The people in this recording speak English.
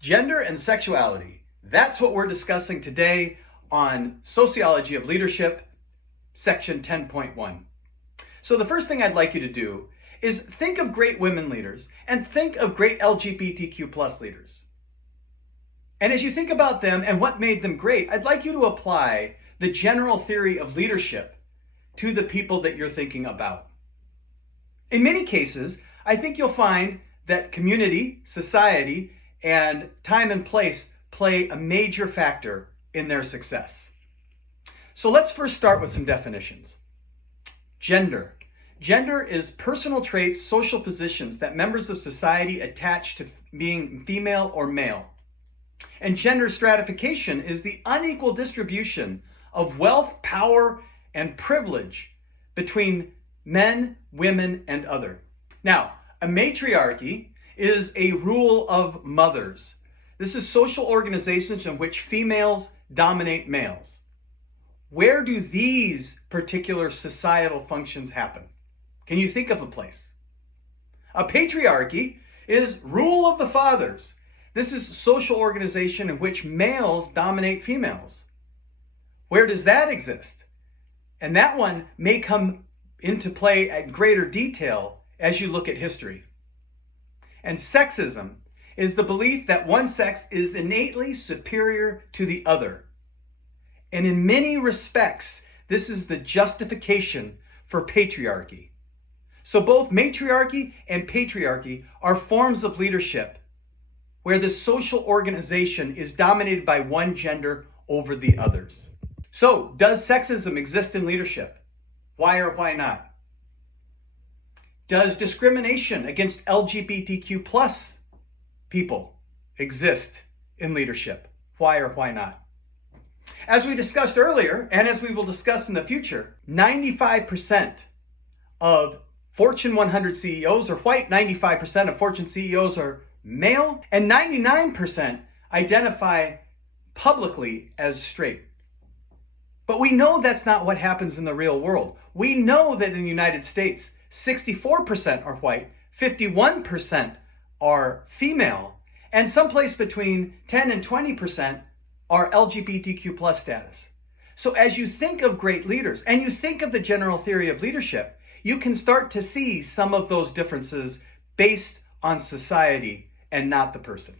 Gender and sexuality. That's what we're discussing today on Sociology of Leadership, section 10.1. So the first thing I'd like you to do is think of great women leaders and think of great LGBTQ plus leaders. And as you think about them and what made them great, I'd like you to apply the general theory of leadership to the people that you're thinking about. In many cases, I think you'll find that community, society, and time and place play a major factor in their success. So let's first start with some definitions. Gender. Gender is personal traits, social positions that members of society attach to being female or male. And gender stratification is the unequal distribution of wealth, power, and privilege between men, women, and other. Now, a matriarchy is a rule of mothers. This is social organizations in which females dominate males. Where do these particular societal functions happen? Can you think of a place? A patriarchy is rule of the fathers. This is social organization in which males dominate females. Where does that exist? And that one may come into play at greater detail as you look at history. And sexism is the belief that one sex is innately superior to the other. And in many respects, this is the justification for patriarchy. So both matriarchy and patriarchy are forms of leadership where the social organization is dominated by one gender over the others. So, does sexism exist in leadership? Why or why not? Does discrimination against LGBTQ plus people exist in leadership? Why or why not? As we discussed earlier, and as we will discuss in the future, 95% of Fortune 100 CEOs are white, 95% of Fortune CEOs are male, and 99% identify publicly as straight. But we know that's not what happens in the real world. We know that in the United States, 64% are white, 51% are female, and someplace between 10 and 20% are LGBTQ plus status. So as you think of great leaders and you think of the general theory of leadership, you can start to see some of those differences based on society and not the person.